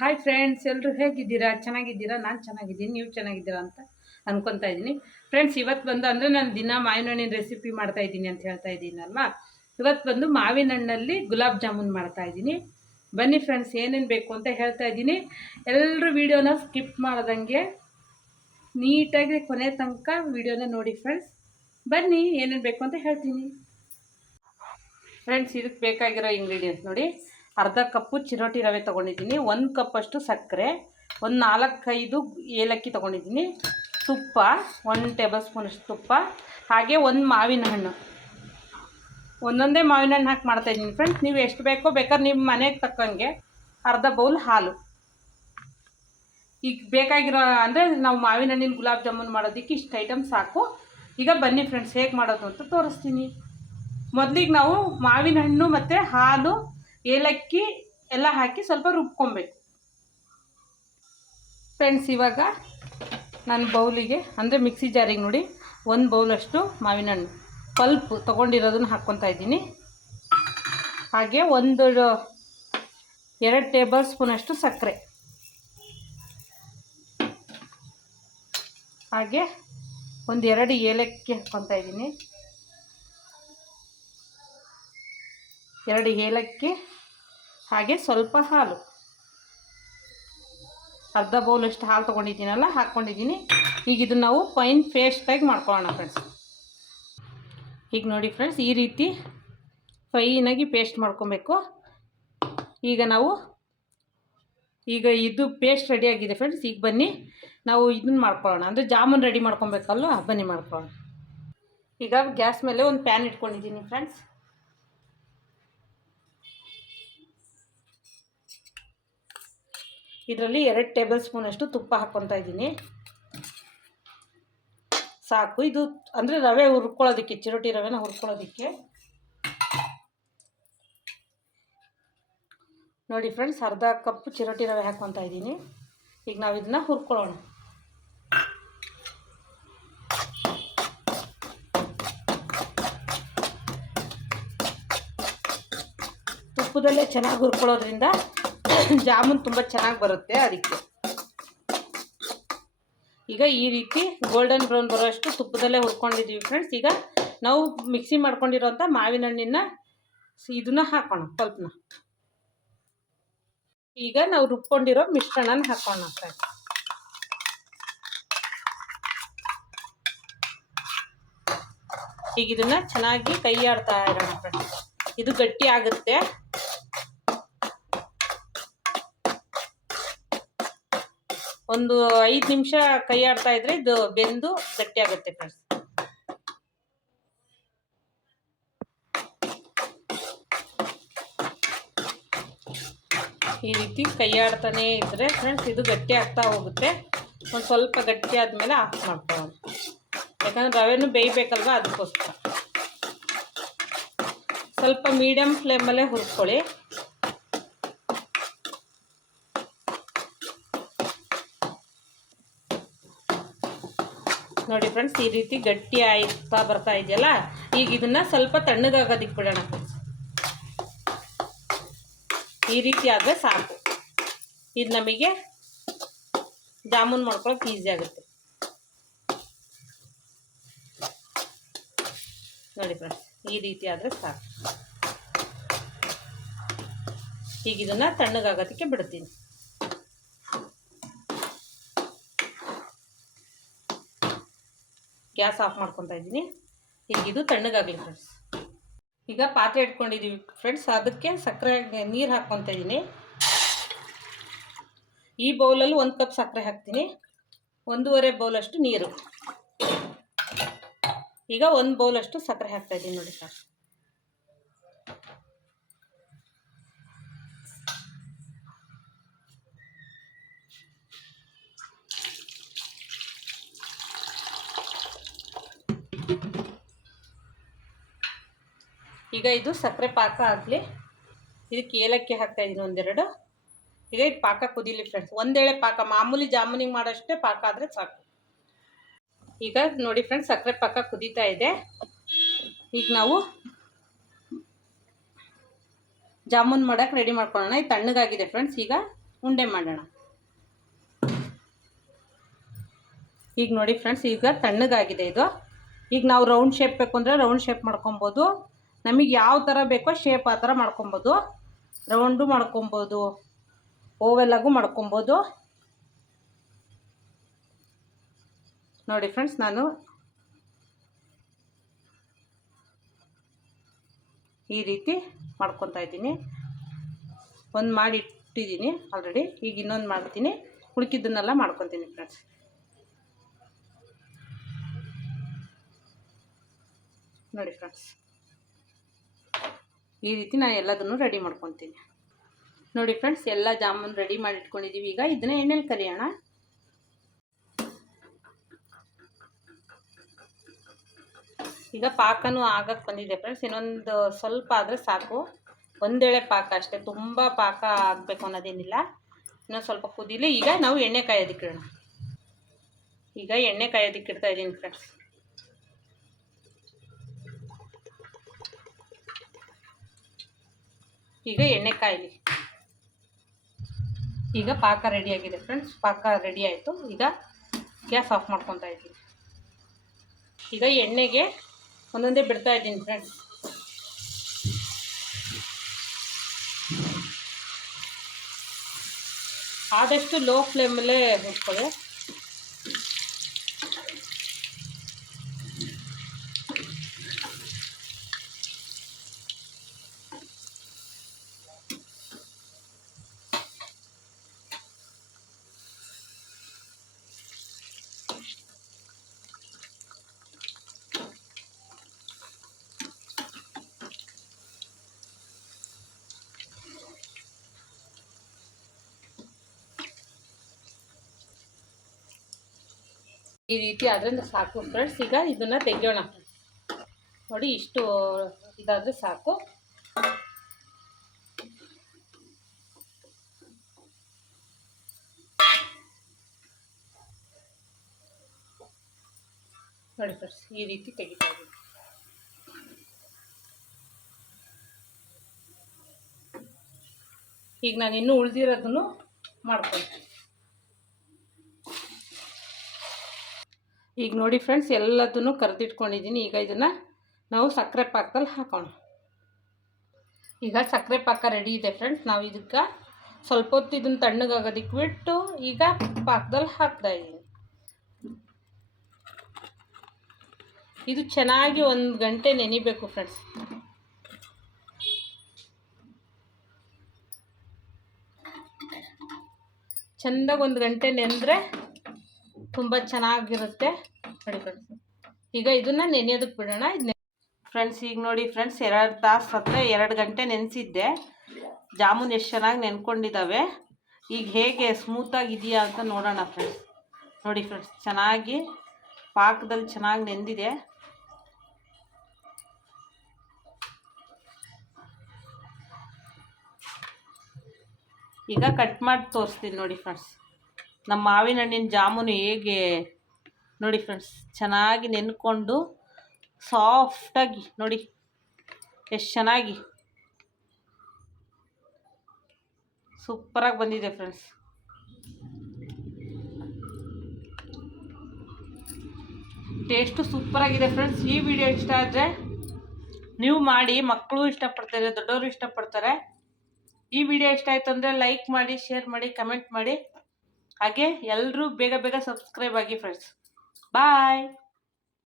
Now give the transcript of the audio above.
Hi friends, ಎಲ್ಲರೂ ಹೇಗಿದ್ದೀರಾ? ಚೆನ್ನಾಗಿದ್ದೀರಾ? ನಾನು ಚೆನ್ನಾಗಿದ್ದೀನಿ, ನೀವು ಚೆನ್ನಾಗಿದ್ದೀರಾ ಅಂತ ಅನ್ಕೊತಾ ಇದ್ದೀನಿ. ಫ್ರೆಂಡ್ಸ್, ಇವತ್ತು ಬಂದು ಅಂದರೆ ನಾನು ದಿನ ಮಾವಿನ ಹಣ್ಣಿನ ರೆಸಿಪಿ ಮಾಡ್ತಾ ಇದ್ದೀನಿ ಅಂತ ಹೇಳ್ತಾ ಇದ್ದೀನಲ್ವಾ. ಇವತ್ತು ಬಂದು ಮಾವಿನ ಹಣ್ಣಲ್ಲಿ ಗುಲಾಬ್ ಜಾಮೂನ್ ಮಾಡ್ತಾ ಇದ್ದೀನಿ. ಬನ್ನಿ ಫ್ರೆಂಡ್ಸ್, ಏನೇನು ಬೇಕು ಅಂತ ಹೇಳ್ತಾ ಇದ್ದೀನಿ. ಎಲ್ಲರೂ ವೀಡಿಯೋನ ಸ್ಕಿಪ್ ಮಾಡ್ದಂಗೆ ನೀಟಾಗಿ ಕೊನೆ ತನಕ ವೀಡಿಯೋನ ನೋಡಿ ಫ್ರೆಂಡ್ಸ್. ಬನ್ನಿ, ಏನೇನು ಬೇಕು ಅಂತ ಹೇಳ್ತೀನಿ. ಫ್ರೆಂಡ್ಸ್, ಇದಕ್ಕೆ ಬೇಕಾಗಿರೋ ಇಂಗ್ರೀಡಿಯೆಂಟ್ಸ್ ನೋಡಿ. ಅರ್ಧ ಕಪ್ಪು ಚಿರೋಟಿ ರವೆ ತೊಗೊಂಡಿದ್ದೀನಿ, 1 ಕಪ್ಪಷ್ಟು ಸಕ್ಕರೆ, ಒಂದು 4-5 ಏಲಕ್ಕಿ ತೊಗೊಂಡಿದ್ದೀನಿ, ತುಪ್ಪ 1 ಟೇಬಲ್ ಸ್ಪೂನಷ್ಟು ತುಪ್ಪ, ಹಾಗೆ ಒಂದು ಮಾವಿನ ಹಣ್ಣು. ಒಂದೊಂದೇ ಮಾವಿನ ಹಣ್ಣು ಹಾಕಿ ಮಾಡ್ತಾಯಿದ್ದೀನಿ ಫ್ರೆಂಡ್ಸ್. ನೀವು ಎಷ್ಟು ಬೇಕೋ ಬೇಕಾದ್ರೆ ನಿಮ್ಮ ಮನೆಗೆ ತಕ್ಕಂಗೆ ಅರ್ಧ ಬೌಲ್ ಹಾಲು. ಈಗ ಬೇಕಾಗಿರೋ ಅಂದರೆ ನಾವು ಮಾವಿನ ಹಣ್ಣಿನ ಗುಲಾಬ್ ಜಾಮೂನ್ ಮಾಡೋದಕ್ಕೆ ಇಷ್ಟು ಐಟಮ್ ಸಾಕು. ಈಗ ಬನ್ನಿ ಫ್ರೆಂಡ್ಸ್, ಹೇಗೆ ಮಾಡೋದು ಅಂತ ತೋರಿಸ್ತೀನಿ. ಮೊದಲಿಗೆ ನಾವು ಮಾವಿನ ಹಣ್ಣು ಮತ್ತು ಹಾಲು, ಏಲಕ್ಕಿ ಎಲ್ಲ ಹಾಕಿ ಸ್ವಲ್ಪ ರುಬ್ಕೊಬೇಕು ಫ್ರೆಂಡ್ಸ್. ಇವಾಗ ನಾನು ಬೌಲಿಗೆ ಅಂದರೆ ಮಿಕ್ಸಿ ಜಾರಿಗೆ ನೋಡಿ 1 ಬೌಲಷ್ಟು ಮಾವಿನ ಹಣ್ಣು ಪಲ್ಪ್ ತೊಗೊಂಡಿರೋದನ್ನು ಹಾಕ್ಕೊತಾ ಇದ್ದೀನಿ. ಹಾಗೆ 2 ಟೇಬಲ್ ಸ್ಪೂನಷ್ಟು ಸಕ್ಕರೆ, ಹಾಗೆ 2 ಏಲಕ್ಕಿ ಹಾಕ್ಕೊತಾ ಇದ್ದೀನಿ. 2 ಏಲಕ್ಕಿ, ಹಾಗೆ ಸ್ವಲ್ಪ ಹಾಲು, ಅರ್ಧ ಬೌಲಷ್ಟು ಹಾಲು ತೊಗೊಂಡಿದ್ದೀನಲ್ಲ ಹಾಕ್ಕೊಂಡಿದ್ದೀನಿ. ಈಗ ಇದನ್ನು ನಾವು ಫೈನ್ ಪೇಸ್ಟಾಗಿ ಮಾಡ್ಕೊಳ್ಳೋಣ ಫ್ರೆಂಡ್ಸ್. ಈಗ ನೋಡಿ ಫ್ರೆಂಡ್ಸ್, ಈ ರೀತಿ ಫೈನಾಗಿ ಪೇಸ್ಟ್ ಮಾಡ್ಕೊಬೇಕು. ಈಗ ಇದು ಪೇಸ್ಟ್ ರೆಡಿಯಾಗಿದೆ ಫ್ರೆಂಡ್ಸ್. ಈಗ ಬನ್ನಿ ನಾವು ಇದನ್ನು ಮಾಡ್ಕೊಳ್ಳೋಣ, ಅಂದರೆ ಜಾಮೂನ್ ರೆಡಿ ಮಾಡ್ಕೊಬೇಕಲ್ವ, ಬನ್ನಿ ಮಾಡ್ಕೊಳ್ಳೋಣ. ಈಗ ಗ್ಯಾಸ್ ಮೇಲೆ ಒಂದು ಪ್ಯಾನ್ ಇಟ್ಕೊಂಡಿದ್ದೀನಿ ಫ್ರೆಂಡ್ಸ್. ಇದರಲ್ಲಿ 2 ಟೇಬಲ್ ಸ್ಪೂನಷ್ಟು ತುಪ್ಪ ಹಾಕ್ಕೊತಾ ಇದ್ದೀನಿ. ಸಾಕು, ಇದು ಅಂದರೆ ರವೆ ಹುರ್ಕೊಳ್ಳೋದಕ್ಕೆ, ಚಿರೋಟಿ ರವೆನ ಹುರ್ಕೊಳ್ಳೋದಕ್ಕೆ. ನೋಡಿ ಫ್ರೆಂಡ್ಸ್, ಅರ್ಧ ಕಪ್ ಚಿರೋಟಿ ರವೆ ಹಾಕ್ಕೊತಾ ಇದ್ದೀನಿ. ಈಗ ನಾವು ಇದನ್ನ ಹುರ್ಕೊಳ್ಳೋಣ. ತುಪ್ಪದಲ್ಲೇ ಚೆನ್ನಾಗಿ ಹುರ್ಕೊಳ್ಳೋದ್ರಿಂದ ಜಾಮೂನ್ ತುಂಬ ಚೆನ್ನಾಗಿ ಬರುತ್ತೆ, ಅದಕ್ಕೆ. ಈಗ ಈ ರೀತಿ ಗೋಲ್ಡನ್ ಬ್ರೌನ್ ಬರೋಷ್ಟು ತುಪ್ಪದಲ್ಲೇ ಹುರ್ಕೊಂಡಿದ್ದೀವಿ ಫ್ರೆಂಡ್ಸ್. ಈಗ ನಾವು ಮಿಕ್ಸಿ ಮಾಡ್ಕೊಂಡಿರೋಂಥ ಮಾವಿನ ಹಣ್ಣಿನ ಇದನ್ನ ಹಾಕೋಣ, ಪಲ್ಪ್ನ. ಈಗ ನಾವು ರುಬ್ಕೊಂಡಿರೋ ಮಿಶ್ರಣನ ಹಾಕೋಣ ಫ್ರೆಂಡ್ಸ್. ಈಗ ಇದನ್ನ ಚೆನ್ನಾಗಿ ಕೈ ಆಡ್ತಾ ಇರೋಣ ಫ್ರೆಂಡ್ಸ್. ಇದು ಗಟ್ಟಿ ಆಗುತ್ತೆ. ಒಂದು 5 ನಿಮಿಷ ಕೈ ಆಡ್ತಾ ಇದ್ರೆ ಇದು ಬೆಂದು ಗಟ್ಟಿ ಆಗುತ್ತೆ ಫ್ರೆಂಡ್ಸ್. ಈ ರೀತಿ ಕೈ ಆಡ್ತಾನೆ ಇದ್ರೆ ಫ್ರೆಂಡ್ಸ್ ಇದು ಗಟ್ಟಿ ಆಗ್ತಾ ಹೋಗುತ್ತೆ. ಒಂದು ಸ್ವಲ್ಪ ಗಟ್ಟಿ ಆದಮೇಲೆ ಆಫ್ ಮಾಡ್ಕೊಳ್ಳೋಣ, ಯಾಕಂದರೆ ರವೆನೂ ಬೇಯಬೇಕಲ್ವ, ಅದಕ್ಕೋಸ್ಕರ. ಸ್ವಲ್ಪ ಮೀಡಿಯಮ್ ಫ್ಲೇಮಲ್ಲೇ ಹುರ್ಕೊಳ್ಳಿ. ನೋಡಿ ಫ್ರೆಂಡ್ಸ್, ಈ ರೀತಿ ಗಟ್ಟಿ ಆಯ್ತಾ ಬರ್ತಾ ಇದೆಯಲ್ಲ. ಈಗ ಇದನ್ನ ಸ್ವಲ್ಪ ತಣ್ಣಗಾಗೋದಕ್ಕೆ ಬಿಡೋಣ ಫ್ರೆಂಡ್ಸ್. ಈ ರೀತಿ ಆದರೆ ಸಾಕು. ಇದು ನಮಗೆ ಜಾಮೂನ್ ಮಾಡ್ಕೊಳ್ಳೋಕೆ ಈಸಿ ಆಗುತ್ತೆ. ನೋಡಿ ಫ್ರೆಂಡ್ಸ್, ಈ ರೀತಿ ಆದರೆ ಸಾಕು. ಈಗ ಇದನ್ನ ತಣ್ಣಗಾಗೋದಕ್ಕೆ ಬಿಡ್ತೀನಿ. ಗ್ಯಾಸ್ ಆಫ್ ಮಾಡ್ಕೊತಾ ಇದ್ದೀನಿ. ಈಗ ಇದು ತಣ್ಣಗಾಗಲಿ ಫ್ರೆಂಡ್ಸ್. ಈಗ ಪಾತ್ರೆ ಇಟ್ಕೊಂಡಿದ್ದೀವಿ ಫ್ರೆಂಡ್ಸ್, ಅದಕ್ಕೆ ಸಕ್ಕರೆ ನೀರು ಹಾಕ್ಕೊತಾ ಇದ್ದೀನಿ. ಈ ಬೌಲಲ್ಲಿ 1 ಕಪ್ ಸಕ್ಕರೆ ಹಾಕ್ತೀನಿ, 1.5 ಬೌಲಷ್ಟು ನೀರು. ಈಗ 1 ಬೌಲಷ್ಟು ಸಕ್ಕರೆ ಹಾಕ್ತಾ ಇದ್ದೀನಿ ನೋಡಿ ಸರ್. ಈಗ ಇದು ಸಕ್ಕರೆ ಪಾಕ ಆಗಲಿ. ಇದಕ್ಕೆ ಏಲಕ್ಕಿ ಹಾಕ್ತಾ ಇದ್ದೀನಿ 1-2. ಈಗ ಇದು ಪಾಕ ಕುದೀಲಿ ಫ್ರೆಂಡ್ಸ್. ಒಂದೇಳೆ ಪಾಕ, ಮಾಮೂಲಿ ಜಾಮೂನಿಗೆ ಮಾಡೋಷ್ಟೇ ಪಾಕ ಆದರೆ ಸಾಕು. ಈಗ ನೋಡಿ ಫ್ರೆಂಡ್ಸ್, ಸಕ್ಕರೆ ಪಾಕ ಕುದೀತಾ ಇದೆ. ಈಗ ನಾವು ಜಾಮೂನ್ ಮಾಡೋಕ್ಕೆ ರೆಡಿ ಮಾಡ್ಕೊಳ್ಳೋಣ. ಇದು ತಣ್ಣಗಾಗಿದೆ ಫ್ರೆಂಡ್ಸ್. ಈಗ ಉಂಡೆ ಮಾಡೋಣ. ಈಗ ನೋಡಿ ಫ್ರೆಂಡ್ಸ್, ಈಗ ತಣ್ಣಗಾಗಿದೆ ಇದು. ಈಗ ನಾವು ರೌಂಡ್ ಶೇಪ್ ಬೇಕು ಅಂದರೆ ರೌಂಡ್ ಶೇಪ್ ಮಾಡ್ಕೊಬೋದು. ನಮಗೆ ಯಾವ ಥರ ಬೇಕೋ ಶೇಪ್ ಆ ಥರ ಮಾಡ್ಕೊಬೋದು. ರೌಂಡು ಮಾಡ್ಕೊಬೋದು, ಓವೆಲ್ಲಾಗೂ ಮಾಡ್ಕೊಬೋದು. ನೋಡಿ ಫ್ರೆಂಡ್ಸ್, ನಾನು ಈ ರೀತಿ ಮಾಡ್ಕೊತಾ ಇದ್ದೀನಿ. ಒಂದು ಮಾಡಿ ಇಟ್ಟಿದ್ದೀನಿ ಆಲ್ರೆಡಿ. ಈಗ ಇನ್ನೊಂದು ಮಾಡ್ತೀನಿ, ಉಳ್ಕಿದ್ದನ್ನೆಲ್ಲ ಮಾಡ್ಕೊತೀನಿ ಫ್ರೆಂಡ್ಸ್. ನೋಡಿ ಫ್ರೆಂಡ್ಸ್, ಈ ರೀತಿ ನಾನು ಎಲ್ಲದನ್ನು ರೆಡಿ ಮಾಡ್ಕೊತೀನಿ. ನೋಡಿ ಫ್ರೆಂಡ್ಸ್, ಎಲ್ಲ ಜಾಮೂನ್ ರೆಡಿ ಮಾಡಿ ಇಟ್ಕೊಂಡಿದ್ದೀವಿ. ಈಗ ಇದನ್ನ ಎಣ್ಣೆಲಿ ಕರಿಯೋಣ. ಈಗ ಪಾಕನೂ ಆಗಕ್ಕೆ ಬಂದಿದೆ ಫ್ರೆಂಡ್ಸ್. ಇನ್ನೊಂದು ಸ್ವಲ್ಪ ಆದರೆ ಸಾಕು. ಒಂದೇಳೆ ಪಾಕ ಅಷ್ಟೇ, ತುಂಬ ಪಾಕ ಆಗಬೇಕು ಅನ್ನೋದೇನಿಲ್ಲ. ಇನ್ನೊಂದು ಸ್ವಲ್ಪ ಕುದೀಲಿ. ಈಗ ನಾವು ಎಣ್ಣೆ ಕಾಯೋದಕ್ಕಿಡೋಣ. ಈಗ ಎಣ್ಣೆ ಕಾಯೋದಕ್ಕಿಡ್ತಾ ಇದ್ದೀನಿ ಫ್ರೆಂಡ್ಸ್. ಈಗ ಎಣ್ಣೆ ಕಾಯಲಿ. ಈಗ ಪಾಕ ರೆಡಿಯಾಗಿದೆ ಫ್ರೆಂಡ್ಸ್. ಪಾಕ ರೆಡಿ ಆಯಿತು. ಈಗ ಗ್ಯಾಸ್ ಆಫ್ ಮಾಡ್ಕೊತಾ ಇದ್ದೀನಿ. ಈಗ ಎಣ್ಣೆಗೆ ಒಂದೊಂದೇ ಬಿಡ್ತಾ ಇದ್ದೀನಿ ಫ್ರೆಂಡ್ಸ್. ಆದಷ್ಟು ಲೋ ಫ್ಲೇಮಲ್ಲೇ ಹುರ್ಕೊಳ್ಳಿ. ಈ ರೀತಿ ಆದ್ರಿಂದ ಸಾಕು ಫ್ರೆಂಡ್ಸ್. ಈಗ ಇದನ್ನು ತೆಗೆಯೋಣ. ನೋಡಿ, ಇಷ್ಟು ಇದಾದರೆ ಸಾಕು. ನೋಡಿ ಫ್ರೆಂಡ್ಸ್, ಈ ರೀತಿ ತೆಗಿತಾ ಇದ್ದೀನಿ. ಈಗ ನಾನು ಇನ್ನೂ ಉಳಿದಿರೋದನ್ನು ಮಾಡ್ಕೊಳ್ತೀನಿ. ಈಗ ನೋಡಿ ಫ್ರೆಂಡ್ಸ್, ಎಲ್ಲದನ್ನು ಕರೆದಿಟ್ಕೊಂಡಿದ್ದೀನಿ. ಈಗ ಇದನ್ನು ನಾವು ಸಕ್ಕರೆ ಪಾಕದಲ್ಲಿ ಹಾಕೋಣ. ಈಗ ಸಕ್ಕರೆ ಪಾಕ ರೆಡಿ ಇದೆ ಫ್ರೆಂಡ್ಸ್. ನಾವು ಇದಕ್ಕೆ ಸ್ವಲ್ಪ ಹೊತ್ತು ಇದನ್ನು ತಣ್ಣಗಾಗೋದಕ್ಕೆ ಬಿಟ್ಟು ಈಗ ಪಾಕದಲ್ಲಿ ಹಾಕ್ತಾ ಇದ್ದೀನಿ. ಇದು ಚೆನ್ನಾಗಿ 1 ಗಂಟೆ ನೆನಿಬೇಕು ಫ್ರೆಂಡ್ಸ್. ಚೆಂದಾಗಿ 1 ಗಂಟೆ ನೆನೆದ್ರೆ ತುಂಬ ಚೆನ್ನಾಗಿರುತ್ತೆ. ನೋಡಿ ಫ್ರೆಂಡ್ಸ್, ಈಗ ಇದನ್ನು ನೆನೆಯೋದಕ್ಕೆ ಬಿಡೋಣ. ಫ್ರೆಂಡ್ಸ್, ಈಗ ನೋಡಿ ಫ್ರೆಂಡ್ಸ್, 2 ತಾಸು ಹತ್ರ 2 ಗಂಟೆ ನೆನೆಸಿದ್ದೆ. ಜಾಮೂನ್ ಎಷ್ಟು ಚೆನ್ನಾಗಿ ನೆನ್ಕೊಂಡಿದ್ದಾವೆ. ಈಗ ಹೇಗೆ ಸ್ಮೂತಾಗಿದೆಯಾ ಅಂತ ನೋಡೋಣ ಫ್ರೆಂಡ್ಸ್. ನೋಡಿ ಫ್ರೆಂಡ್ಸ್, ಚೆನ್ನಾಗಿ ಪಾಕದಲ್ಲಿ ಚೆನ್ನಾಗಿ ನೆಂದಿದೆ. ಈಗ ಕಟ್ ಮಾಡಿ ತೋರಿಸ್ತೀನಿ ನೋಡಿ ಫ್ರೆಂಡ್ಸ್. ನಮ್ಮ ಮಾವಿನ ಹಣ್ಣಿನ ಜಾಮೂನು ಹೇಗೆ ನೋಡಿ ಫ್ರೆಂಡ್ಸ್, ಚೆನ್ನಾಗಿ ನೆನ್ಕೊಂಡು ಸಾಫ್ಟಾಗಿ ನೋಡಿ ಎಷ್ಟು ಚೆನ್ನಾಗಿ ಸೂಪರಾಗಿ ಬಂದಿದೆ ಫ್ರೆಂಡ್ಸ್. ಟೇಸ್ಟು ಸೂಪರಾಗಿದೆ ಫ್ರೆಂಡ್ಸ್. ಈ ವಿಡಿಯೋ ಇಷ್ಟ ಆದರೆ ನೀವು ಮಾಡಿ. ಮಕ್ಕಳು ಇಷ್ಟಪಡ್ತಾರೆ, ದೊಡ್ಡವರು ಇಷ್ಟಪಡ್ತಾರೆ. ಈ ವಿಡಿಯೋ ಇಷ್ಟ ಆಯಿತು ಅಂದರೆ ಲೈಕ್ ಮಾಡಿ, ಶೇರ್ ಮಾಡಿ, ಕಮೆಂಟ್ ಮಾಡಿ. ಹಾಗೆ ಎಲ್ಲರೂ ಬೇಗ ಬೇಗ ಸಬ್ಸ್ಕ್ರೈಬ್ ಆಗಿ ಫ್ರೆಂಡ್ಸ್. ಬಾಯ್.